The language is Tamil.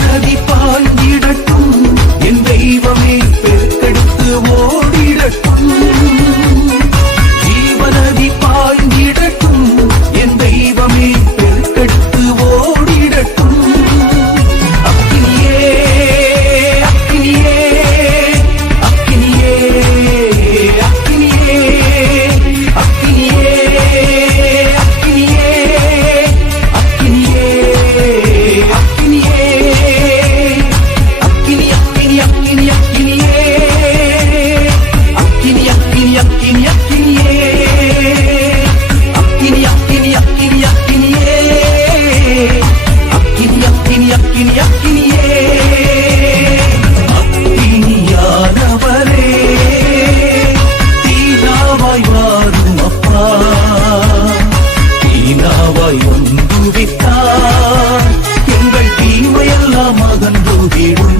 ஜீவநதி பாய்ந்திடட்டும் என் தெய்வமே பெருக்கெடுத்து ஓடிடட்டும் ஜீவநதி பாய்ந்திடட்டும் என் தெய்வமே பெருக்கெடுத்து ஓடிடட்டும் அக்கினியே அக்கினியே அக்கினியே அக்கினியே அக்கினியே எங்கள் தீமையெல்லாம் அகன்று விடும்